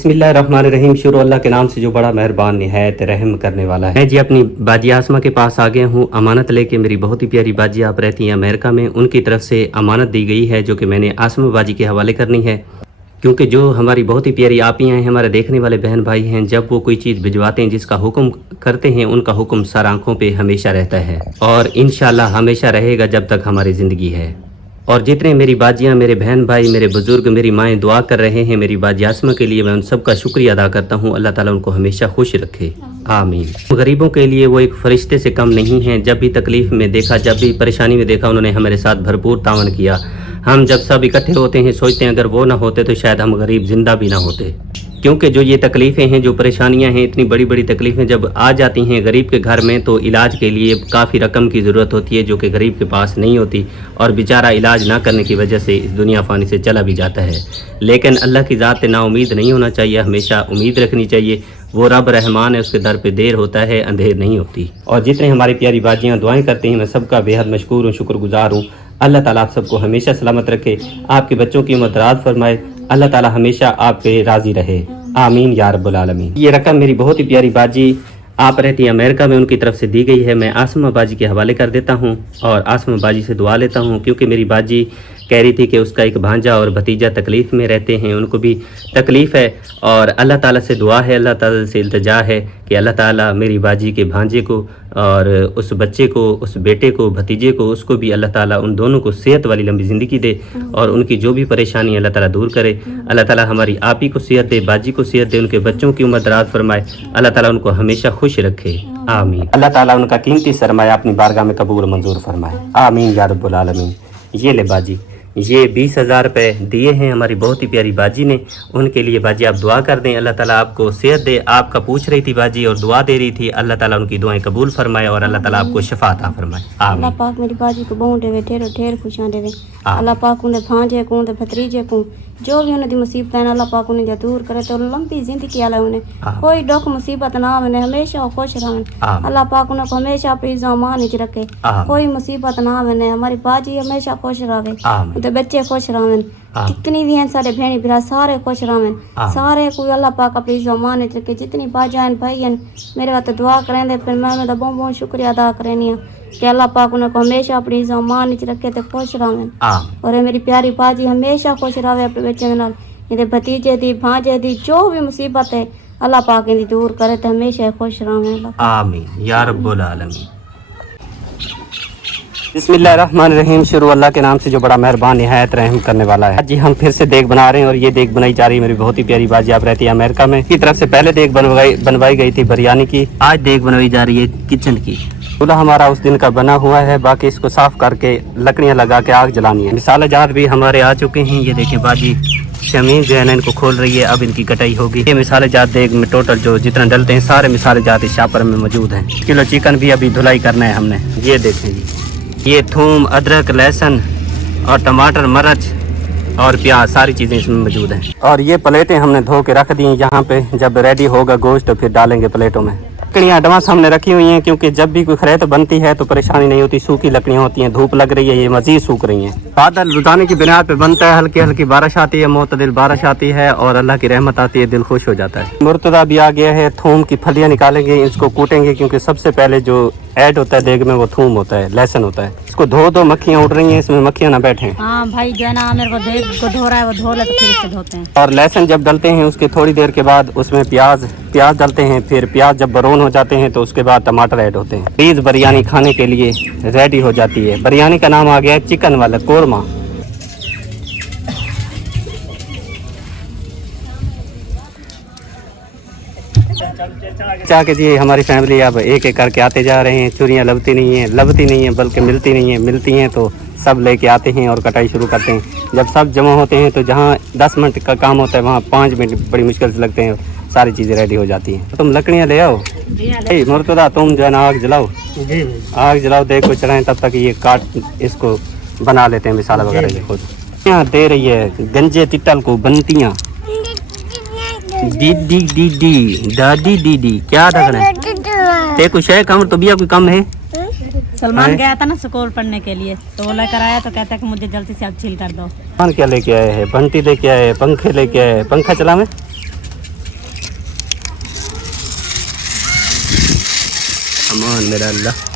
بسم اللہ الرحمن الرحیم، شروع اللہ کے نام سے جو بڑا مہربان نہایت رحم کرنے والا ہے۔ میں جی اپنی باجی آسمہ کے پاس آ گیا ہوں امانت لے کے۔ میری بہت ہی پیاری باجی آپ رہتی ہیں امریکہ میں، ان کی طرف سے امانت دی گئی ہے جو کہ میں نے آسمہ باجی کے حوالے کرنی ہے، کیونکہ جو ہماری بہت ہی پیاری آپیاں ہیں، ہمارے دیکھنے والے بہن بھائی ہیں، جب وہ کوئی چیز بھجواتے ہیں جس کا حکم کرتے ہیں، ان کا حکم سر آنکھوں پہ ہمیشہ رہتا ہے اور انشاءاللہ ہمیشہ رہے گا جب تک ہماری زندگی ہے۔ اور جتنے میری باجیاں، میرے بہن بھائی، میرے بزرگ، میری مائیں دعا کر رہے ہیں میری باجی آسمہ کے لیے، میں ان سب کا شکریہ ادا کرتا ہوں۔ اللہ تعالیٰ ان کو ہمیشہ خوش رکھے، آمین۔ غریبوں کے لیے وہ ایک فرشتے سے کم نہیں ہیں۔ جب بھی تکلیف میں دیکھا، جب بھی پریشانی میں دیکھا، انہوں نے ہمارے ساتھ بھرپور تعاون کیا۔ ہم جب سب اکٹھے ہوتے ہیں سوچتے ہیں اگر وہ نہ ہوتے تو شاید ہم غریب زندہ بھی نہ ہوتے، کیونکہ جو یہ تکلیفیں ہیں، جو پریشانیاں ہیں، اتنی بڑی بڑی تکلیفیں جب آ جاتی ہیں غریب کے گھر میں تو علاج کے لیے کافی رقم کی ضرورت ہوتی ہے جو کہ غریب کے پاس نہیں ہوتی، اور بیچارہ علاج نہ کرنے کی وجہ سے اس دنیا فانی سے چلا بھی جاتا ہے۔ لیکن اللہ کی ذات نا امید نہیں ہونا چاہیے، ہمیشہ امید رکھنی چاہیے۔ وہ رب رحمان ہے، اس کے در پہ دیر ہوتا ہے، اندھیر نہیں ہوتی۔ اور جتنے ہماری پیاری باجیاں دعائیں کرتی ہیں، میں سب کا بے حد مشکور ہوں، شکر گزار ہوں۔ اللہ تعالیٰ آپ سب کو ہمیشہ سلامت رکھے، آپ کے بچوں کی عمر دراز فرمائے، اللہ تعالیٰ ہمیشہ آپ پہ راضی رہے، آمین یا رب العالمین۔ یہ رقم میری بہت ہی پیاری باجی آپ رہتی ہیں امریکہ میں، ان کی طرف سے دی گئی ہے۔ میں آسمہ باجی کے حوالے کر دیتا ہوں اور آسمہ باجی سے دعا لیتا ہوں، کیونکہ میری باجی کہہ رہی تھی کہ اس کا ایک بھانجا اور بھتیجا تکلیف میں رہتے ہیں، ان کو بھی تکلیف ہے، اور اللہ تعالیٰ سے دعا ہے، اللہ تعالیٰ سے التجا ہے کہ اللہ تعالیٰ میری باجی کے بھانجے کو اور اس بچے کو، اس بیٹے کو، بھتیجے کو، اس کو بھی اللہ تعالیٰ ان دونوں کو صحت والی لمبی زندگی دے، اور ان کی جو بھی پریشانی اللہ تعالیٰ دور کرے۔ اللہ تعالیٰ ہماری آپی کو صحت دے، باجی کو صحت دے، ان کے بچوں کی عمر دراز فرمائے، اللہ تعالیٰ ان کو ہمیشہ خوش رکھے، آمین۔ اللہ تعالیٰ ان کا قیمتی سرمایہ اپنی بارگاہ میں قبول و منظور فرمائے، آمین یا رب العالمین۔ یہ لے باجی، یہ 20,000 روپے دیے ہیں ہماری بہت ہی پیاری باجی نے، ان کے لیے باجی آپ دعا کر دیں، اللہ تعالیٰ آپ کو صحت دے۔ آپ کا پوچھ رہی تھی باجی اور دعا دے رہی تھی، اللہ تعالیٰ ان کی دعائیں قبول فرمائے اور اللہ تعالیٰ آپ کو شفا عطا فرمائے، آمین۔ اللہ پاک میری باجی کو بہت دے ٹھیر ٹھیر خوشیاں دے، اللہ پاک انہیں بھانجے کو، انہیں بھتریجے کو، جو بھی انہیں دی مصیبت ہے اللہ پاک انہیں دور کرے تو لمبی زندگی والے انہیں کوئی دکھ مصیبت نہ آئے، ہمیشہ خوش رہیں، اللہ پاک انہیں کو ہمیشہ اپنی زمان وچ رکھے، کوئی مصیبت نہ آئے، ہماری باجی ہمیشہ خوش رہے، تے بچے خوش رہیں، جتنی بھی ہیں سارے بہنی بھرا سارے خوش رہیں، سارے کوئی اللہ پاک اپنی زمان وچ رکھے، جتنی باجیاں ہیں بھائی ہیں میرے واسطے دعا کریں دے، پھر میں انہیں دا بہت بہت شکریہ ادا کرنی ہوں کہ اللہ پاک انہیں کو ہمیشہ اپنی زمان وچ رکھے تے خوش رہیں، اور میری پیاری باجی ہمیشہ خوش رہے اپنے بچے دے نال، یہ بھتیجے دی، بھانجے دی، جو بھی مصیبت ہے اللہ پاک ان دی دور کرے تے ہمیشہ خوش رہیں، آمین یا رب العالمین۔ بسم اللہ الرحمن الرحیم، شروع اللہ کے نام سے جو بڑا مہربان نہایت رحم کرنے والا ہے۔ جی ہم پھر سے دیگ بنا رہے ہیں، اور یہ دیگ بنائی جا رہی ہے میری بہت ہی پیاری باجی آپ رہتی ہے امریکہ میں، کی طرف سے پہلے دیگ بنوائی گئی تھی بریانی کی، آج دیگ بنوائی جا رہی ہے کچن کی۔ چولہا ہمارا اس دن کا بنا ہوا ہے، باقی اس کو صاف کر کے لکڑیاں لگا کے آگ جلانی ہے۔ مسالہ جات بھی ہمارے آ چکے ہیں، یہ دیکھیں باجی شمین جو ہے نا ان کو کھول رہی ہے، اب ان کی کٹائی ہوگی۔ یہ مسالے جات دیگ میں ٹوٹل جو جتنا ڈلتے ہیں سارے مسالے جات اس شاپر میں موجود ہیں۔ کلو چکن بھی ابھی دھلائی کرنا ہے ہم نے، یہ دیکھیں جی، یہ تھوم، ادرک، لہسن اور ٹماٹر، مرچ اور پیاز ساری چیزیں اس میں موجود ہیں۔ اور یہ پلیٹیں ہم نے دھو کے رکھ دی ہیں یہاں پہ، جب ریڈی ہوگا گوشت تو پھر ڈالیں گے پلیٹوں میں۔ لکڑیاں ایڈوانس ہم نے رکھی ہوئی ہیں کیونکہ جب بھی کوئی خریت بنتی ہے تو پریشانی نہیں ہوتی، سوکھی لکڑیاں ہوتی ہیں، دھوپ لگ رہی ہے یہ مزید سوکھ رہی ہیں۔ بادل روزانے کی بنیاد پہ بنتا ہے، ہلکی ہلکی بارش آتی ہے، معتدل بارش آتی ہے اور اللہ کی رحمت آتی ہے، دل خوش ہو جاتا ہے۔ مرتضیٰ بھی آ گیا ہے، تھوم کی پھلیاں نکالیں گے، اس کو کوٹیں گے کیونکہ سب سے پہلے جو ایڈ ہوتا ہے دیگ میں وہ تھوم ہوتا ہے، لہسن ہوتا ہے۔ اس کو دھو دو، مکھیاں اڑ رہی ہیں، اس میں مکھیاں نہ بیٹھیں۔ ہاں بھائی جو ہے نا میرے کو دیگ کو دھو رہا ہے، وہ دھو لے تو پھر اسے دھوتے ہیں۔ اور لہسن جب ڈلتے ہیں اس کے تھوڑی دیر کے بعد اس میں پیاز ڈلتے ہیں، پھر پیاز جب برون ہو جاتے ہیں تو اس کے بعد ٹماٹر ایڈ ہوتے ہیں۔ پلیز بریانی کھانے کے لیے ریڈی ہو جاتی ہے۔ بریانی کا نام آ گیا ہے چکن والا قورمہ۔ چاہ کے جی ہماری فیملی اب ایک ایک کر کے آتے جا رہے ہیں، چوریاں لبتی نہیں ہیں بلکہ ملتی ہیں تو سب لے کے آتے ہیں اور کٹائی شروع کرتے ہیں۔ جب سب جمع ہوتے ہیں تو جہاں 10 منٹ کا کام ہوتا ہے وہاں 5 منٹ بڑی مشکل سے لگتے ہیں، ساری چیزیں ریڈی ہو جاتی ہیں۔ تم لکڑیاں لے آؤ، مرتضیٰ تم جو ہے نا آگ جلاؤ، دیگ کو چڑھائیں، تب تک یہ کاٹ اس کو بنا لیتے ہیں مسالہ وغیرہ۔ یہ خود یہاں دے رہی ہے گنجے تٹل کو بنتیاں، دادی دیدی کیا لگ رہا ہے؟ تے کچھ ہے کم تو بیا کوئی کم ہے؟ سلمان گیا تھا نا سکول پڑھنے کے لیے تو وہ لے کر آیا تو کہتا ہے کہ مجھے جلدی سے اب چھیل کر دو۔ کیا لے کے آئے ہیں؟ بنٹی لے کے آئے ہیں، پنکھے لے کے آئے ہیں، پنکھا چلا میں कमान मेरा अल्लाह।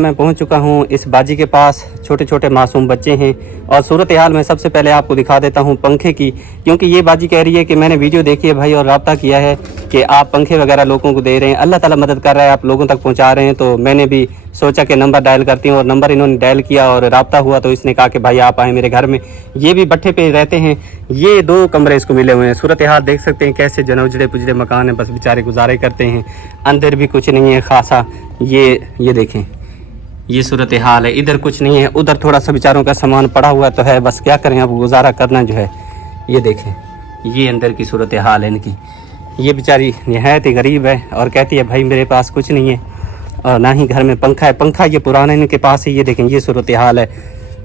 मैं पहुंच चुका हूं इस बाजी के पास। छोटे छोटे मासूम बच्चे हैं और सूरत हाल मैं सबसे पहले आपको दिखा देता हूं पंखे की, क्योंकि ये बाजी कह रही है कि मैंने वीडियो देखी है भाई और रब्ता किया है कि आप पंखे वगैरह लोगों को दे रहे हैं, अल्लाह ताला मदद कर रहा है, आप लोगों तक पहुंचा रहे हैं। तो मैंने भी सोचा कि नंबर डायल करती हूँ और नंबर इन्होंने डायल किया और रब्ता हुआ तो इसने कहा कि भाई आप आए मेरे घर में। ये भी भट्ठे पे रहते हैं, ये 2 कमरे इसको मिले हुए हैं। सूरत हाल देख सकते हैं कैसे जन उजड़े पुजड़े मकान है, बस बेचारे गुजारे करते हैं, अंदर भी कुछ नहीं है खासा। ये देखें, ये सूरत हाल है, इधर कुछ नहीं है, उधर थोड़ा सा बेचारों का सामान पड़ा हुआ तो है, बस क्या करें अब गुजारा करना जो है। ये देखें, ये अंदर की सूरत हाल है इनकी। ये बेचारी नहायत ही गरीब है और कहती है भाई मेरे पास कुछ नहीं है और ना ही घर में पंखा है। पंखा ये पुराना इनके पास है। ये देखें, ये सूरत हाल है,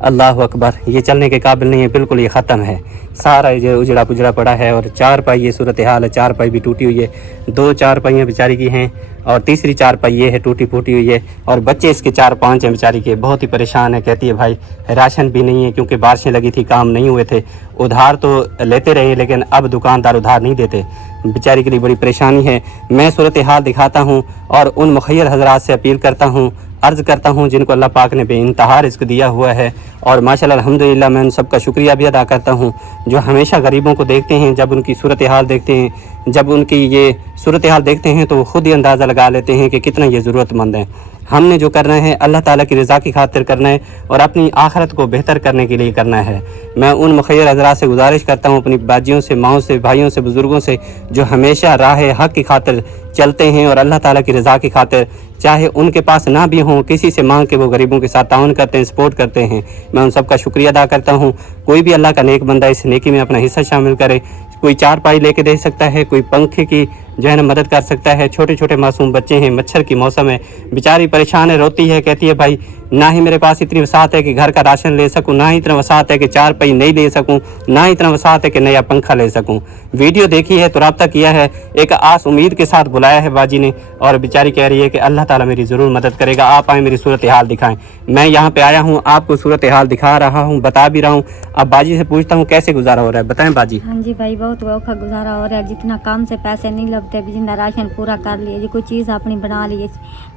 अल्लाह अकबर। ये चलने के काबिल नहीं है, बिल्कुल ये ख़त्म है, सारा ये उजड़ा पुजड़ा पड़ा है। और 4 पाई ये सूरत हाल है, 4 पाई भी टूटी हुई है, 2 4 पाइयाँ बेचारी की हैं और तीसरी 4 पाई ये है टूटी फूटी हुई है। और बच्चे इसके 4-5 हैं बेचारी के, बहुत ही परेशान है। कहती है भाई राशन भी नहीं है क्योंकि बारिशें लगी थी, काम नहीं हुए थे, उधार तो लेते रहे लेकिन अब दुकानदार उधार नहीं देते। बेचारी के लिए बड़ी परेशानी है। मैं सूरत हाल दिखाता हूँ और उन मुखय्यर हजरात से अपील करता हूँ, अर्ज़ करता हूँ जिनको अल्लाह पाक ने बेइंतहा रिज़्क़ दिया हुआ है। और माशाअल्लाह अल्हम्दुलिल्लाह मैं उन सबका शुक्रिया भी अदा करता हूँ जो हमेशा गरीबों को देखते हैं, जब उनकी सूरत हाल देखते हैं, जब उनकी ये सूरत हाल देखते हैं तो वो ख़ुद ही अंदाज़ा लगा लेते हैं कि कितना ये ज़रूरतमंद है। हमने जो करना है अल्लाह ताला की रज़ा की खातिर करना है और अपनी आखिरत को बेहतर करने के लिए करना है। मैं उन मुखय्यर हज़रात से गुजारिश करता हूँ, अपनी बाजियों से, माओं से, भाइयों से, बुज़ुर्गों से, जो हमेशा राह हक़ की खातिर चलते हैं और अल्लाह ताला की रज़ा की खातिर, चाहे उनके पास ना भी हों, किसी से मांग के वो गरीबों के साथ ताउन करते हैं, सपोर्ट करते हैं। मैं उन सब का शुक्रिया अदा करता हूँ। कोई भी अल्लाह का नेक बंदा इस नेकी में अपना हिस्सा शामिल करे। कोई 4 पाई लेके दे सकता है, कोई पंखे की जो है ना मदद कर सकता है। छोटे छोटे मासूम बच्चे हैं, मच्छर की मौसम है, बेचारी परेशान है, रोती है, कहती है भाई ना ही मेरे पास इतनी वसात है कि घर का राशन ले सकूं, ना ही इतना वसात है कि 4 पाई नहीं ले सकूं, ना ही इतना वसात है कि नया पंखा ले सकूं। वीडियो देखी है तो रब्ता किया है, एक आस उम्मीद के साथ बुलाया है बाजी ने और बेचारी कह रही है कि अल्लाह ताला मेरी ज़रूर मदद करेगा, आप आए मेरी सूरत हाल दिखाएं। मैं यहाँ पे आया हूँ, आपको सूरत हाल दिखा रहा हूँ, बता भी रहा हूँ। अब बाजी से पूछता हूँ कैसे गुजारा हो रहा है, बताएं बाजी। हाँ जी भाई, बहुत औखा गुजारा हो रहा है। जितना काम से पैसे नहीं लगते, जितना राशन पूरा कर लिए, जी कोई चीज़ अपनी बना ली।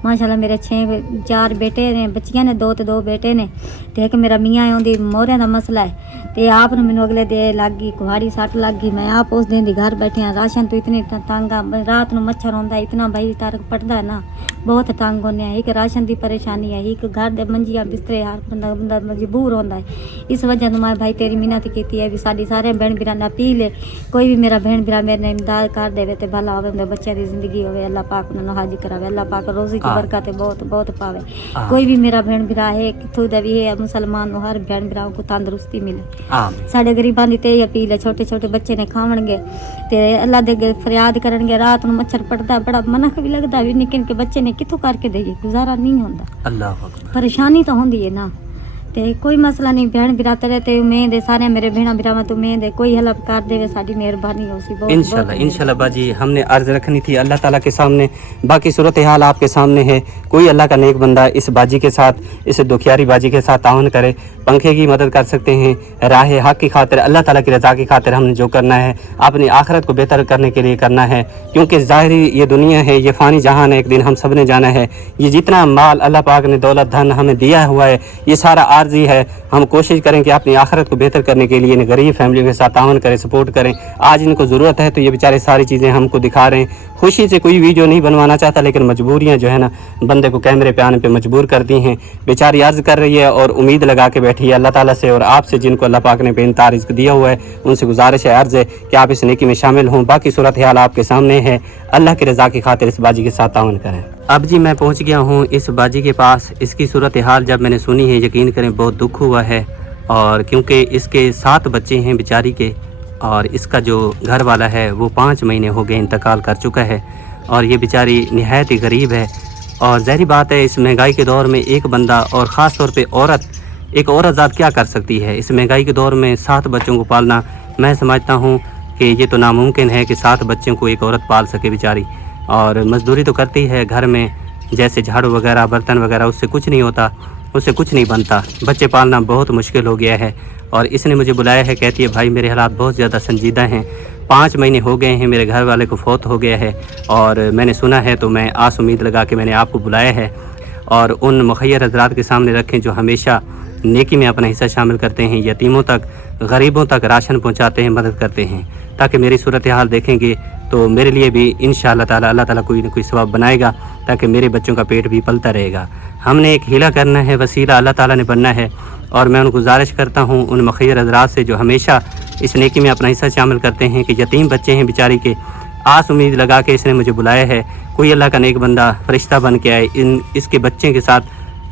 माशाल्लाह मेरे 4 बेटे ने, बच्चियां ने 2 ते 2 बेटे ने, ते एक मेरा मियाँ है, उनकी मोहरे का मसला है। ते आप मैनू अगले दे लग गई, कुहाड़ी सट लग गई। मैं आप उस दिन दी घर बैठी हाँ, राशन तो इतनी तंग आ, रात को मच्छर आंदा इतना भाई तारक पटदा है ना, बहुत तंग होने। एक राशन की परेशानी है, एक घर दे मंजिया बिस्तरे, हर बंदा मजबूर होता है। इस वजह तो मैं भाई तेरी मिन्नत की है भी साड़ी सारे बहन भरा ने अपील है, कोई भी मेरा बहन भरा मेरे इमदाद कर दे तो भला होवे, मेरे बच्चे की जिंदगी होवे, अल्लाह पाक उन्होंने हाजिर करावे, अल्लाह पाक रोजी की बरकत बहुत बहुत पावे। कोई भी मेरा बहन भरा है कितों दा भी है, मुसलमान हर बहन भराओं को तंदुरुस्ती मिले। साढ़े गरीबां दी ते अपील है, छोटे छोटे बच्चे ने खावणगे ਤੇ ਅੱਲਾ ਦੇ ਅੱਗੇ ਫਰਿਆਦ ਕਰਨਗੇ। ਰਾਤ ਨੂੰ ਮੱਛਰ ਪੜਦਾ, ਬੜਾ ਮਨਖ ਵੀ ਲੱਗਦਾ ਵੀ ਨਿੱਕੇ ਨਿੱਕੇ ਬੱਚੇ ਨੇ ਕਿੱਥੋਂ ਕਰਕੇ ਦੇਈਏ, ਗੁਜ਼ਾਰਾ ਨਹੀਂ ਹੁੰਦਾ। अल्लाह अकबर। ਪਰੇਸ਼ਾਨੀ ਤਾਂ ਹੁੰਦੀ ਹੈ ਨਾ, ਤੇ ਕੋਈ ਮਸਲਾ ਨਹੀਂ। ਭੈਣ ਬਿਰਾਤਰੇ ਤੇ ਉਮੀਦ ਹੈ, ਸਾਰੇ ਮੇਰੇ ਭੈਣਾਂ ਭਰਾਵਾਂ ਤੋਂ ਉਮੀਦ है कोई हेल्प कर देवे, साडी मेहरबानी होसी बहुत। इंशाल्लाह इंशाल्लाह बाजी, हमने अर्ज रखनी थी अल्लाह ताला के सामने, बाकी सूरत हाल आपके सामने है। कोई अल्लाह का नेक बंदा इस बाजी के साथ, इस दुखियारी बाजी के साथ ताउन करे, पंखे की मदद कर सकते हैं। राह हक की खातिर, अल्लाह ताला की रज़ा की खातिर हमने जो करना है अपनी आखिरत को बेहतर करने के लिए करना है, क्योंकि ज़ाहिरी ये दुनिया है, ये फ़ानी जहान है, एक दिन हम सब ने जाना है। ये जितना माल अल्लाह पाक ने दौलत धन हमें दिया हुआ है, ये सारा आर्जी है। हम कोशिश करें कि अपनी आखिरत को बेहतर करने के लिए इन गरीब फैमिली के साथ ताउन करें, सपोर्ट करें। आज इनको ज़रूरत है तो ये बेचारे सारी चीज़ें हमको दिखा रहे हैं। खुशी से कोई वीडियो नहीं बनवाना चाहता, लेकिन मजबूरियां जो है ना बंदे को कैमरे पे आने पे मजबूर करती हैं। बेचारी अर्ज़ कर रही है और उम्मीद लगा के बैठी है अल्लाह ताला से और आपसे, जिनको अल्लाह पाक ने बेइंतहा रिज़्क़ दिया हुआ है, उनसे गुजारिश है, अर्ज़ है कि आप इस नेकी में शामिल हों। बाकी सूरत हाल आपके सामने है, अल्लाह की रज़ा की खातिर इस बाजी के साथ ताउन करें। अब जी मैं पहुँच गया हूँ इस बाजी के पास। इसकी सूरत हाल जब मैंने सुनी है, यकीन करें बहुत दुख हुआ है। और क्योंकि इसके 7 बच्चे हैं बेचारी के, और इसका जो घर वाला है वो 5 महीने हो गए इंतकाल कर चुका है, और ये बेचारी निहायत ही गरीब है। और ज़ाहिर बात है, इस महंगाई के दौर में एक बंदा, और ख़ास तौर पे औरत, एक औरत ज़ात क्या कर सकती है इस महंगाई के दौर में? 7 बच्चों को पालना, मैं समझता हूँ कि ये तो नामुमकिन है कि 7 बच्चों को एक औरत पाल सके बेचारी। और मज़दूरी तो करती है घर में, जैसे झाड़ू वगैरह, बर्तन वगैरह, उससे कुछ नहीं होता, उससे कुछ नहीं बनता। बच्चे पालना बहुत मुश्किल हो गया है। और इसने मुझे बुलाया है, कहती है भाई मेरे हालात बहुत ज़्यादा संजीदा हैं, 5 महीने हो गए हैं, मेरे घर वाले को फौत हो गया है, और मैंने सुना है तो मैं आस उम्मीद लगा के मैंने आपको बुलाया है। और उन मुखय्यर हज़रात के सामने रखें जो हमेशा नेकी में अपना हिस्सा शामिल करते हैं, यतीमों तक, गरीबों तक राशन पहुंचाते हैं, मदद करते हैं, ताकि मेरी सूरत हाल देखेंगे तो मेरे लिए भी इंशाअल्लाह ताला अल्लाह ताला कोई न कोई सवाब बनाएगा, ताकि मेरे बच्चों का पेट भी पलता रहेगा। हमने एक हीला करना है, वसीला अल्लाह ताला ने बनना है। और मैं उनको गुजारिश करता हूँ उन मुखय्यर हज़रात से जो हमेशा इस नेकी में अपना हिस्सा शामिल करते हैं, कि यतीम बच्चे हैं बेचारी के, आस उम्मीद लगा के इसने मुझे बुलाया है, कोई अल्लाह का नेक बंदा फरिश्ता बन के आए, इसके बच्चे के साथ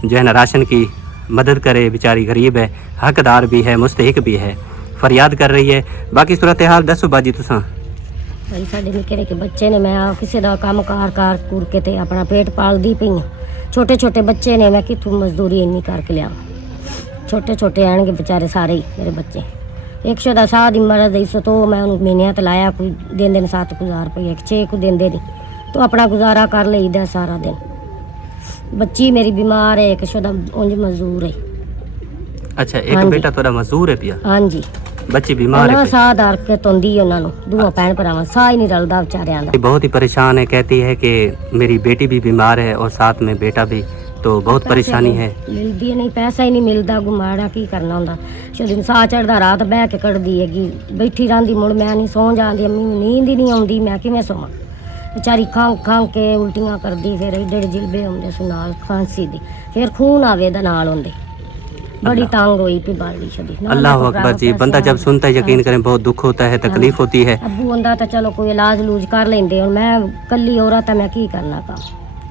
जो है ना राशन की मदद करे। बेचारी गरीब है, हकदार भी है, मुस्तहिक भी है, फरियाद कर रही है। बाकी सूरत हाल दसो बाजी तुसां। भाई साढ़े निक्के निक्के बच्चे ने, मैं किसी का काम कार कूर के ते अपना पेट पालदी पई हाँ। छोटे छोटे बच्चे ने, मैं कितों मजदूरी इन्नी करके लिया। छोटे छोटे आएंगे बेचारे सारे ही मेरे बच्चे। 110 साल की मर्द इस तो मैं उन्होंने महीने तो लाया, कोई देंदे ने 7,000 रुपये, 6 को देंदे नहीं, तो अपना गुजारा कर लईदा सारा दिन। बच्ची मेरी बीमार है, एक शुदा उंज मजदूर है। अच्छा, एक बेटा थोड़ा मजदूर है पिया? हाँ जी। बच्ची बीमार है? साह दार के तुंदी उन्होंने दूआ भैन भरावां, साह ही नहीं रलदा बेचारियां दा। बहुत ही परेशान है, कहती है कि मेरी बेटी भी बीमार है और साथ में बेटा भी, तो बहुत परेशानी है। मिलदी नहीं, पैसा ही नहीं मिलता, गुमाड़ा की करना होंदा। दिन साह चढ़दा, रात बह के कढ़दी हैगी, बैठी रहिंदी, मुड़ मैं नहीं सौ जांदी, अम्मी नींद ही नहीं आउंदी, मैं किवें सोवां। बेचारी खंघ खंघ के उल्टियां करदी, फिर एडे जिलबे आउंदे स नाल खांसी दी, फिर खून आवे दा नाल आउंदे। बड़ी तंग हुई पी बाड़ी छदी। अल्लाह अकबर जी, बंदा जब सुनता है यकीन करें बहुत दुख होता है, तकलीफ होती है। अबू होंदा तो चलो कोई इलाज लूज कर लेंदे, और मैं कल्ली औरत है, मैं की करना काम।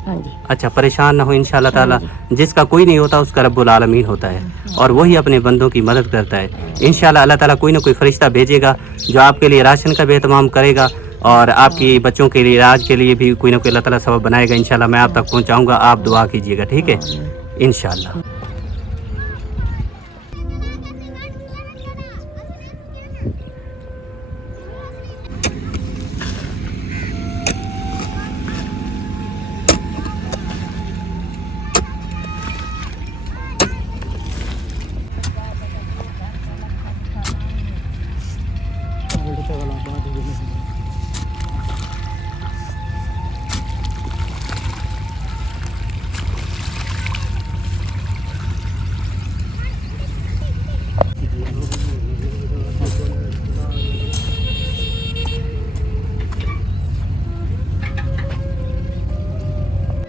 हाँ जी। अच्छा, परेशान ना हो, इंशाल्लाह ताला जिसका कोई नहीं होता उसका रब्बुल आलमीन होता है, और वही अपने बंदों की मदद करता है। इंशाल्लाह अल्लाह ताला कोई ना कोई फरिश्ता भेजेगा जो आपके लिए राशन का भी एहतमाम करेगा, और आपकी बच्चों के लिए इलाज के लिए भी कोई ना कोई अल्लाह ताला सबब बनाएगा। इंशाल्लाह मैं आप तक पहुँचाऊँगा, आप दुआ कीजिएगा, ठीक है? इंशाल्लाह।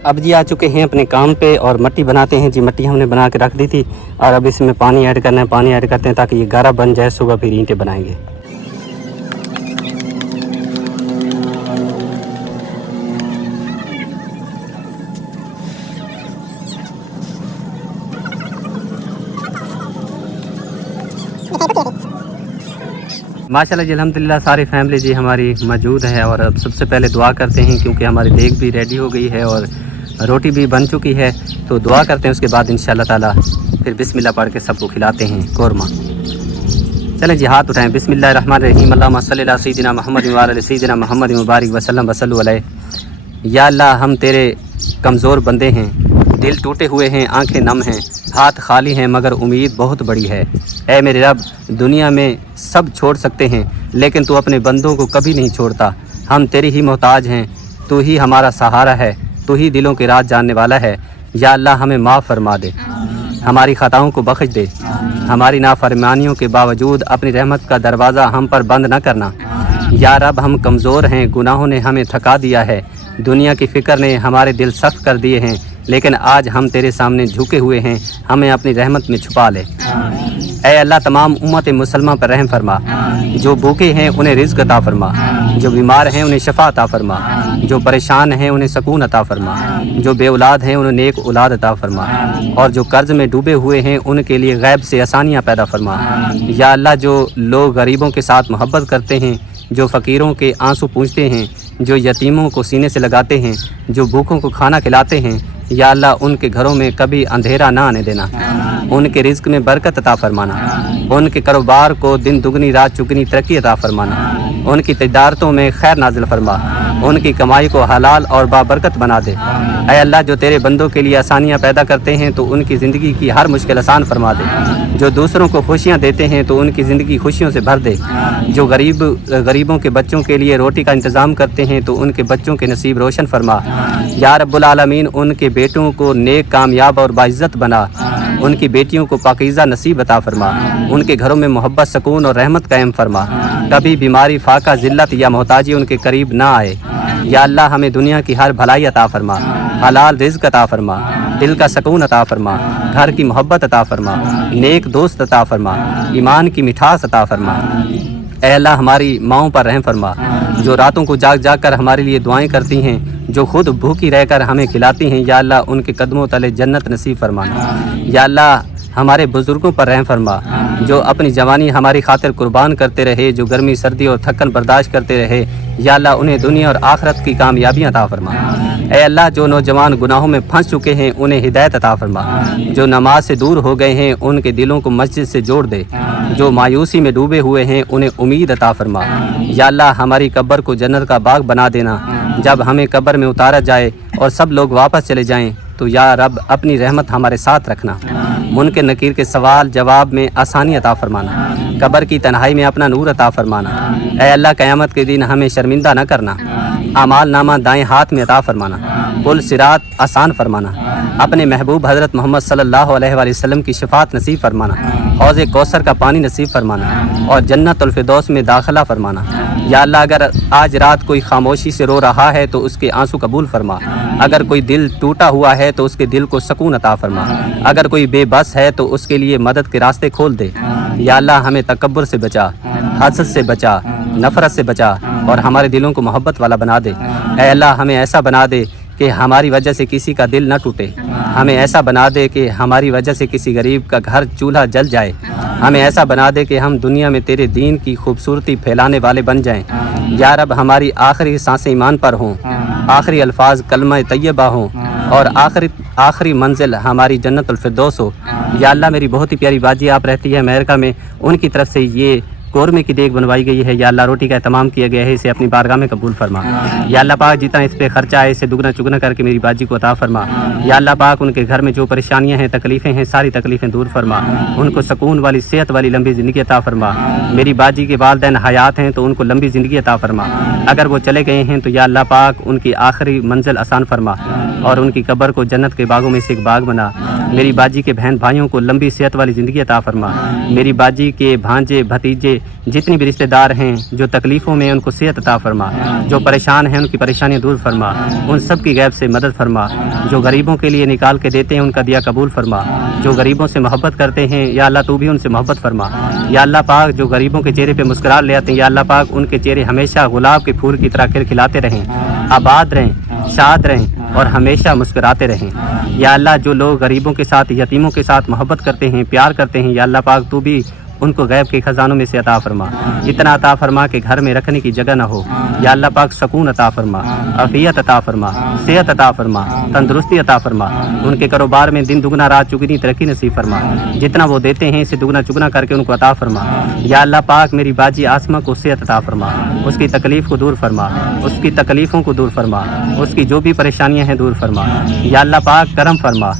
अब जी आ चुके हैं अपने काम पे, और मट्टी बनाते हैं जी। मट्टी हमने बना के रख दी थी, और अब इसमें पानी ऐड करना है। पानी ऐड करते हैं ताकि ये गारा बन जाए, सुबह फिर ईंटें बनाएंगे। माशाल्लाह जी अल्हम्दुलिल्लाह सारी फैमिली जी हमारी मौजूद है। और अब सबसे पहले दुआ करते हैं क्योंकि हमारी देग भी रेडी हो गई है और रोटी भी बन चुकी है, तो दुआ करते हैं। उसके बाद इंशाअल्लाह ताला फिर बिस्मिल्लाह पढ़ के सबको खिलाते हैं कोरमा। चलें जी, हाथ उठाएं। बिस्मिल्लाहिर्रहमानिर्रहीम। अल्लाहुम्मा सल्ली अला सय्यिदिना मुहम्मद व अला सय्यिदिना मुहम्मद मुबारक वसल्लम वसल्लु अलैहि। या अल्लाह, हम तेरे कमज़ोर बंदे हैं, दिल टूटे हुए हैं, आंखें नम हैं, हाथ खाली हैं, मगर उम्मीद बहुत बड़ी है। ऐ मेरे रब, दुनिया में सब छोड़ सकते हैं लेकिन तू अपने बंदों को कभी नहीं छोड़ता। हम तेरी ही मोहताज हैं, तू ही हमारा सहारा है, तू ही दिलों के राज जानने वाला है। या अल्लाह, हमें माफ़ फरमा दे, हमारी ख़ताओं को बख्श दे, हमारी नाफरमानियों के बावजूद अपनी रहमत का दरवाज़ा हम पर बंद न करना। या रब, हम कमज़ोर हैं, गुनाहों ने हमें थका दिया है, दुनिया की फ़िक्र ने हमारे दिल सख्त कर दिए हैं, लेकिन आज हम तेरे सामने झुके हुए हैं, हमें अपनी रहमत में छुपा ले। ऐ अल्लाह, तमाम उम्मत मुसलमान पर रहम फरमा। जो भूखे हैं उन्हें रिज़्क़ अता फरमा, जो बीमार हैं उन्हें शफा अता फरमा, जो परेशान हैं उन्हें सुकून अता फरमा, जो बे औलाद हैं उन्हें नेक औलाद अता फरमा, और जो कर्ज़ में डूबे हुए हैं उनके लिए गैब से आसानियाँ पैदा फरमा। या अल्लाह, जो लोग गरीबों के साथ मोहब्बत करते हैं, जो फ़कीरों के आंसू पूंछते हैं, जो यतीमों को सीने से लगाते हैं, जो भूखों को खाना खिलाते हैं, या अल्लाह, उनके घरों में कभी अंधेरा ना आने देना, उनके रिज़्क़ में बरकत अता फरमाना, उनके कारोबार को दिन दुगनी रात चुगनी तरक्की अता फरमाना, उनकी तिजारतों में खैर नाजिल फरमा, उनकी कमाई को हलाल और बाबरकत बना दे। ऐ अल्लाह, जो तेरे बंदों के लिए आसानियाँ पैदा करते हैं तो उनकी ज़िंदगी की हर मुश्किल आसान फरमा दे। जो दूसरों को खुशियाँ देते हैं तो उनकी ज़िंदगी खुशियों से भर दे। जो गरीबों के बच्चों के लिए रोटी का इंतज़ाम करते हैं तो उनके बच्चों के नसीब रोशन फरमा। या रब्बुल आलमीन, उनके बेटों को नेक, कामयाब और बाइज़्ज़त बना, उनकी बेटियों को पाकीज़ा नसीब अता फरमा, उनके घरों में मोहब्बत, सुकून और रहमत कायम फरमा। कभी बीमारी, फाका, ज़िल्लत या मोहताजी उनके करीब ना आए। या अल्लाह, हमें दुनिया की हर भलाई अता फरमा, हलाल रिज़्क़ अता फरमा, दिल का सुकून अता फरमा, घर की मोहब्बत अता फरमा, नेक दोस्त अता फरमा, ईमान की मिठास अता फरमा। ऐ अल्लाह, हमारी माओं पर रहम फरमा, जो रातों को जाग जाग कर हमारे लिए दुआएं करती हैं, जो खुद भूखी रहकर हमें खिलाती हैं। या अल्लाह, उनके कदमों तले जन्नत नसीब फरमाना। या अल्लाह, हमारे बुज़ुर्गों पर रहम फरमा, जो अपनी जवानी हमारी खातिर कुर्बान करते रहे, जो गर्मी, सर्दी और थकन बर्दाश्त करते रहे। या अल्लाह, उन्हें दुनिया और आखिरत की कामयाबियाँ अता फरमा। ऐ अल्लाह, जो नौजवान गुनाहों में फंस चुके हैं उन्हें हिदायत अता फरमा, जो नमाज से दूर हो गए हैं उनके दिलों को मस्जिद से जोड़ दे, जो मायूसी में डूबे हुए हैं उन्हें उम्मीद अता फरमा। या अल्लाह, हमारी कब्र को जन्नत का बाग बना देना। जब हमें कब्र में उतारा जाए और सब लोग वापस चले जाएं तो या रब, अपनी रहमत हमारे साथ रखना। मुनकर नकीर के सवाल जवाब में आसानी अता फरमाना, कब्र की तन्हाई में अपना नूर अता फरमाना। ऐ अल्लाह, क़यामत के दिन हमें शर्मिंदा न करना, अमाल नामा दाएं हाथ में अता फरमाना, पुल सिरात आसान फरमाना, अपने महबूब हज़रत मोहम्मद सल्लल्लाहु अलैहि वसल्लम की शफात नसीब फरमाना, हौज़ कौसर का पानी नसीब फरमाना और जन्नतुल फिरदौस में दाखिला फरमाना। या अल्लाह, अगर आज रात कोई खामोशी से रो रहा है तो उसके आंसू कबूल फरमा, अगर कोई दिल टूटा हुआ है तो उसके दिल को सुकून अता फरमा, अगर कोई बेबस है तो उसके लिए मदद के रास्ते खोल दे। या अल्लाह, हमें तकब्बुर से बचा, हसद से बचा, नफरत से बचा और हमारे दिलों को मोहब्बत वाला बना दे। ऐ अल्लाह, हमें ऐसा बना दे कि हमारी वजह से किसी का दिल न टूटे, हमें ऐसा बना दे कि हमारी वजह से किसी गरीब का घर चूल्हा जल जाए, हमें ऐसा बना दे कि हम दुनिया में तेरे दीन की खूबसूरती फैलाने वाले बन जाएं। या रब, हमारी आखिरी सांसें ईमान पर हों, आखिरी अल्फाज कलमा तैयबा हों और आखिरी मंजिल हमारी जन्नतुल फिरदौस हो। या अल्लाह, मेरी बहुत ही प्यारी बाजी आप रहती है अमेरिका में, उनकी तरफ से ये कौरमे की देग बनवाई गई है। या अल्लाह, रोटी का एहतमाम किया गया है, इसे अपनी बारगाह में कबूल फरमा। या अल्लाह पाक, जितना इस पे खर्चा है इसे दुगना चुगना करके मेरी बाजी को अता फरमा। या अल्लाह पाक, उनके घर में जो परेशानियां हैं, तकलीफ़ें हैं, सारी तकलीफ़ें दूर फरमा, उनको सुकून वाली, सेहत वाली लंबी ज़िंदगी अता फरमा। मेरी बाजी के वालिदैन हयात हैं तो उनको लंबी ज़िंदगी अता फरमा, अगर वो चले गए हैं तो या अल्लाह पाक उनकी आखिरी मंजिल आसान फरमा और उनकी कब्र को जन्नत के बागों में से एक बाग बना। मेरी बाजी के बहन भाइयों को लंबी सेहत वाली ज़िंदगी अता फरमा। मेरी बाजी के भांजे भतीजे जितनी भी रिश्तेदार हैं जो तकलीफ़ों में, उनको सेहत अता फरमा, जो परेशान हैं उनकी परेशानियाँ दूर फरमा, उन सब की गैब से मदद फरमा। जो गरीबों के लिए निकाल के देते हैं उनका दिया कबूल फरमा, जो गरीबों से मोहब्बत करते हैं या अल्लाह तू भी उनसे मोहब्बत फरमा। या अल्लाह पाक, जो गरीबों के चेहरे पे मुस्कुराहट ले आते हैं, या अल्लाह पाक उनके चेहरे हमेशा गुलाब के फूल की तरह खिलखिलाते रहें, आबाद रहें, शाद रहें और हमेशा मुस्कुराते रहें। या अल्लाह, जो लोग गरीबों के साथ, यतीमों के साथ मोहब्बत करते हैं, प्यार करते हैं, या अल्लाह पाक तू भी उनको गैब के खजानों में से अता फरमा, इतना अता फरमा कि घर में रखने की जगह न हो। या अल्लाह पाक सुकून अता फरमा, अफियत अता फरमा, सेहत अता फरमा, तंदुरुस्ती अता फरमा। उनके कारोबार में दिन दुगना रात चुगनी तरक्की नसीब फरमा, जितना वो देते हैं इसे दुगना चुगना करके उनको अता फरमा। या अल्लाह पाक मेरी बाजी आसमा को सेहत अता फरमा, उसकी तकलीफ़ को दूर फरमा, उसकी तकलीफ़ों को दूर फरमा, उसकी जो भी परेशानियां हैं दूर फरमा। या अल्लाह पाक करम फरमा,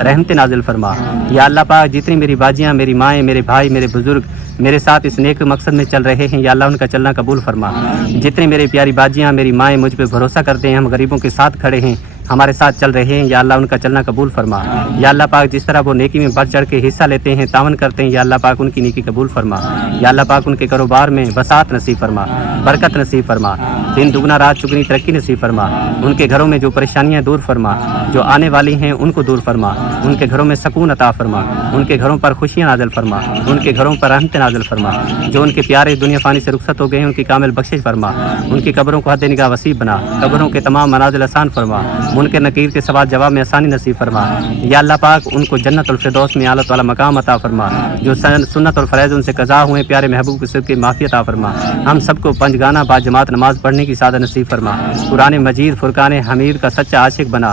रहमत नाजिल फरमा। या अल्लाह पाक जितनी मेरी बाजियाँ, मेरी माएँ, मेरे भाई, मेरे बुजुर्ग मेरे साथ इस नेक मकसद में चल रहे हैं, या अल्लाह उनका चलना कबूल फरमा। जितनी मेरी प्यारी बाजियाँ, मेरी माएँ मुझ पे भरोसा करते हैं, हम गरीबों के साथ खड़े हैं, हमारे साथ चल रहे हैं, या अल्लाह उनका चलना कबूल फरमा। या अल्लाह पाक जिस तरह वो नेकी में बढ़ चढ़ के हिस्सा लेते हैं, तावन करते हैं, या अल्लाह पाक उनकी नेकी कबूल फरमा। या अल्लाह पाक उनके कारोबार में वसात नसीब फरमा, बरकत नसीब फरमा, दिन दुगना रात चुगनी तरक्की नसीब फरमा। उनके घरों में जो परेशानियाँ दूर फरमा, जो आने वाली हैं उनको दूर फरमा। उनके घरों में सकून अता फरमा, उनके घरों पर खुशियाँ नाज़िल फरमा, उनके घरों पर रहमत नाज़िल फरमा। जो उनके प्यारे दुनिया फानी से रुखसत हो गए हैं, उनकी कामिल बख्शिश फरमा। उनकी कब्रों को हद निगाह वसीब बना, कब्रों के तमाम मनाजिल आसान फरमा, उनके नकीर के सवाल जवाब में आसानी नसीब फरमा। या अल्लाह पाक उनको जन्नतुल फिरदौस में आलत वाला मकाम अता फरमा। जो सुन्नत और फ़रज़ उनसे कज़ा हुए प्यारे महबूब के सिद्क़ की माफ़ी अता फरमा। हम सबको पंजगाना बाजमात नमाज पढ़ने की सादा नसीब फरमा। कुरान मजीद फुरकान हमीद का सच्चा आशिक बना,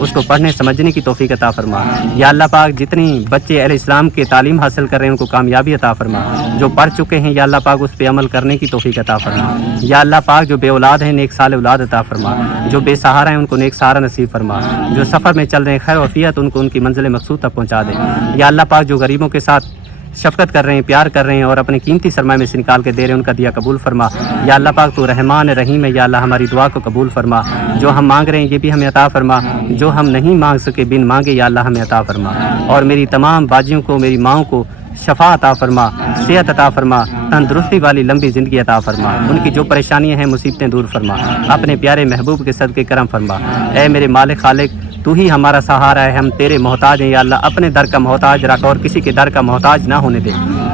उसको पढ़ने समझने की तौफीक अता फरमा। या अल्लाह पाक जितनी बच्चे अहले इस्लाम के तालीम हासिल कर रहे हैं उनको कामयाबी अता फरमा। जो पढ़ चुके हैं या अल्लाह पाक उस पर अमल करने की तौफीक अता फरमा। या अल्लाह पाक जो बे औलाद हैं नेक साल औलाद अता फरमा। जो बेसहारा हैं उनको नेक सहारा नसीब फरमा। जो सफ़र में चल रहे हैं खैर वफ़ियत उनको उनकी मंजिल मकसूद तक पहुँचा दें। या अल्लाह पाक जो गरीबों के साथ शफ़क़त कर रहे हैं, प्यार कर रहे हैं और अपने कीमती सरमाए में से निकाल के दे रहे हैं, उनका दिया कबूल फरमा। या अल्लाह पाक तो रहमान रहीम है, या अल्लाह हमारी दुआ को कबूल फरमा। जो हम मांग रहे हैं ये भी हमें अता फरमा, जो हम नहीं मांग सके बिन मांगे या अल्लाह हमें अता फरमा। और मेरी तमाम बाजियों को, मेरी माँओं को शफा अता फरमा, सेहत अता फरमा, तंदुरुस्ती वाली लंबी ज़िंदगी अता फरमा। उनकी जो परेशानियां हैं मुसीबतें दूर फरमा, अपने प्यारे महबूब के सदके करम फरमा। ए मेरे मालिक खालिक तू ही हमारा सहारा है, हम तेरे मोहताज हैं। या अल्लाह अपने दर का मोहताज रख और किसी के दर का मोहताज ना होने दे।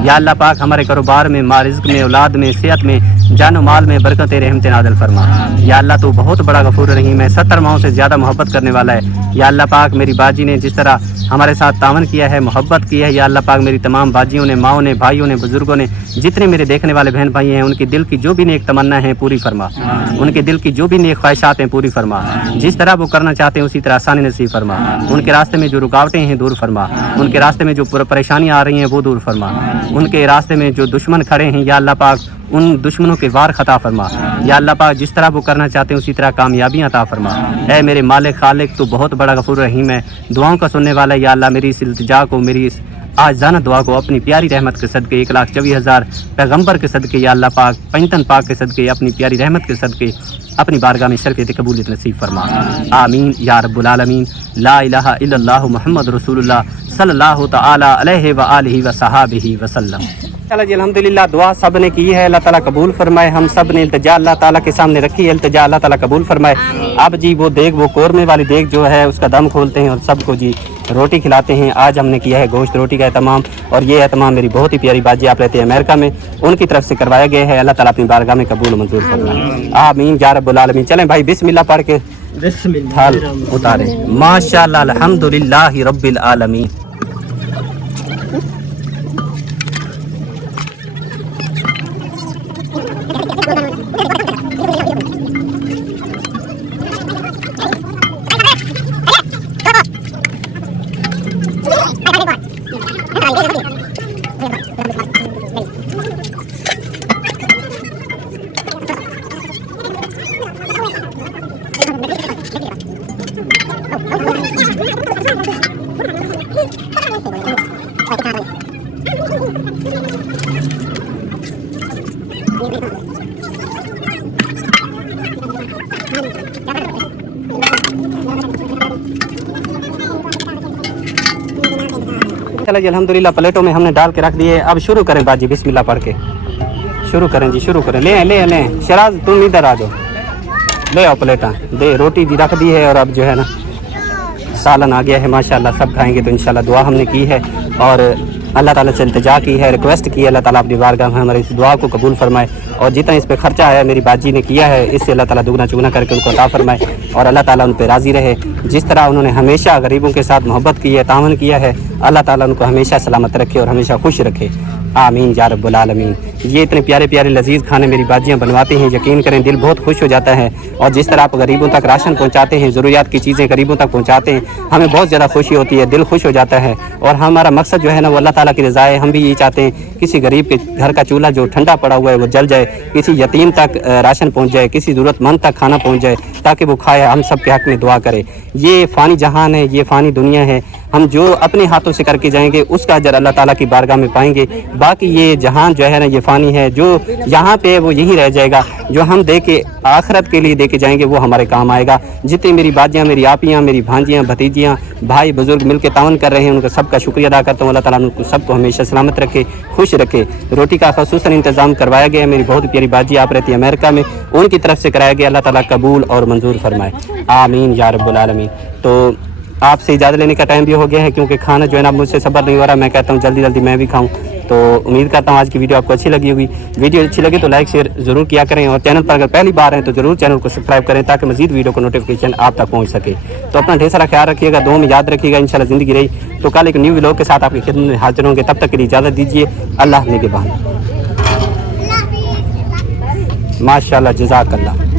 या अल्लाह पाक हमारे कारोबार में, माँ रिज़्क़ में, औलाद में, सेहत में, जान और माल में बरकत रहमत नाज़िल फरमा। या अल्लाह तू बहुत बड़ा गफूर रहीम है, 70 माओं से ज़्यादा मोहब्बत करने वाला है। या अल्लाह पाक मेरी बाजी ने जिस तरह हमारे साथ तावन किया है, मोहब्बत की है, या अल्लाह पाक मेरी तमाम बाजियों ने, माओं ने, भाइयों ने, बुजुर्गों ने, जितने मेरे देखने वाले बहन भाई हैं, उनकी दिल की जो भी नेक तमन्ना है पूरी फरमा। उनके दिल की जो भी नेक ख्वाहिशात हैं पूरी फरमा। जिस तरह वो करना चाहते हैं उसी तरह आसानी नसीब फरमा। उनके रास्ते में जो रुकावटें हैं दूर फरमा। उनके रास्ते में जो परेशानियां आ रही हैं वो दूर फरमा। उनके रास्ते में जो दुश्मन खड़े हैं या अल्लाह पाक उन दुश्मनों के वार खता फरमा। या अल्लाह पाक जिस तरह वो करना चाहते हैं उसी तरह कामयाबियाँ अता फरमा। ऐ मेरे मालिक खालिक तू बहुत बड़ा गफूर रहीम है, दुआओं का सुनने वाला। या अल्लाह मेरी इस इल्तिजा को, मेरी इस आजाना दुआ को अपनी प्यारी रहमत के सदके, 1,24,000 पैगम्बर के सदके, या अल्लाह पाक पंजतन पाक के सदके, अपनी प्यारी रहमत के सदके अपनी बारगाह में शरफ़त कबूलियत नसीब फरमा। आमीन या रब्बुल आलमीन। ला इलाहा इल्लल्लाहु मुहम्मद रसूलुल्लाह सल्लल्लाहु तआला अलैहि व आलिहि व सहाबिहि वसल्लम। चलो जी अल्हम्दुलिल्लाह दुआ सब ने की है, अल्लाह ताला कबूल फरमाए। हम सब ने इल्तिजा अल्लाह ताला के सामने रखी है, इल्तिजा अल्लाह ताला कबूल फरमाए। अब जी वो देग, वो कोरमे वाली देग जो है उसका दम खोलते हैं और सबको जी रोटी खिलाते हैं। आज हमने किया है गोश्त रोटी का एहतमाम, और ये एहतमाम मेरी बहुत ही प्यारी बाजी आप रहते हैं अमेरिका में, उनकी तरफ से करवाया गया है। अल्लाह ताला अपनी बारगाह में कबूल मंजूर फरमाए। आमीन या रब्बुल आलमीन। चलें भाई बिस्मिल्लाह पढ़ के थाल उतारे। माशाअल्लाह अल्हम्दुलिल्लाहि रब्बिल आलमीन। चलो जी अल्हम्दुलिल्लाह प्लेटों में हमने डाल के रख दिए। अब शुरू करें बाजी बिस्मिल्लाह पढ़ के शुरू करें जी, शुरू करें। ले शराज तुम इधर आ जाओ, ले आओ प्लेटा दे। रोटी भी रख दी है और अब जो है ना सालन आ गया है माशाल्लाह, सब खाएंगे तो इंशाल्लाह। दुआ हमने की है और अल्लाह ताला से इल्तिजा की है, रिक्वेस्ट की है, अल्लाह ताला अपनी बारगाह में हमारी इस दुआ को कबूल फरमाए। और जितना इस पे खर्चा है मेरी बाजी ने किया है, इससे अल्लाह ताला दुगना चुगना करके उनको अता फरमाए और अल्लाह ताला उन पे राज़ी रहे। जिस तरह उन्होंने हमेशा गरीबों के साथ मोहब्बत की है, तावन किया है, अल्लाह ताला उनको हमेशा सलामत रखे और हमेशा खुश रखे। आमीन या रब्बुल आलमीन। ये इतने प्यारे प्यारे लजीज़ खाने मेरी बाजियाँ बनवाती हैं, यकीन करें दिल बहुत खुश हो जाता है। और जिस तरह आप गरीबों तक राशन पहुँचाते हैं, ज़रूरियात की चीज़ें गरीबों तक पहुँचाते हैं, हमें बहुत ज़्यादा खुशी होती है, दिल खुश हो जाता है। और हमारा मकसद जो है ना वो अल्लाह ताला की रज़ा है। हम भी यही चाहते हैं किसी गरीब के घर का चूल्हा जो ठंडा पड़ा हुआ है वो जल जाए, किसी यतीम तक राशन पहुँच जाए, किसी ज़रूरतमंद तक खाना पहुँच जाए, ताकि वो खाए, हम सब के हक़ में दुआ करे। ये फ़ानी जहान है, ये फ़ानी दुनिया है, हम जो अपने हाथों से करके जाएंगे उसका अजर अल्लाह ताला की बारगाह में पाएंगे। बाकी ये जहान जो है ना ये फ़ानी है, जो यहाँ पे है वो यहीं रह जाएगा। जो हम दे के आखिरत के लिए दे के जाएंगे वो हमारे काम आएगा। जितनी मेरी बाजियाँ, मेरी आपियाँ, मेरी भांजियाँ, भतीजियाँ, भाई बुजुर्ग मिल के तावन कर रहे हैं, उनका सबका शुक्रिया अदा करता हूँ। अल्लाह ताला उनको सबको हमेशा सलामत रखे, खुश रखे। रोटी का ख़ुसूसन इंतज़ाम करवाया गया है। मेरी बहुत प्यारी बाजी आप रहती है अमेरिका में, उनकी तरफ से कराया गया। अल्लाह ताला कबूल और मंजूर फरमाए, आमीन या रब्बुल आलमीन। तो आपसे इजाज़त लेने का टाइम भी हो गया है, क्योंकि खाना जो है ना मुझसे सब्र नहीं हो रहा। मैं कहता हूँ जल्दी जल्दी मैं भी खाऊं। तो उम्मीद करता हूँ आज की वीडियो आपको अच्छी लगी होगी। वीडियो अच्छी लगे तो लाइक शेयर ज़रूर किया करें, और चैनल पर अगर पहली बार हैं तो ज़रूर चैनल को सब्सक्राइब करें, ताकि मज़ीद वीडियो को नोटिफिकेशन आप तक पहुँच सके। तो अपना ढेर सारा ख्याल रखिएगा, दुआ में याद रखिएगा। इंशाल्लाह ज़िंदगी रही तो कल एक न्यू व्लॉग के साथ आपकी खिदमत में हाजिर होंगे। तब तक के लिए इजाज़त दीजिए। अल्लाह निगहबान। माशाअल्लाह, जज़ाकल्लाह।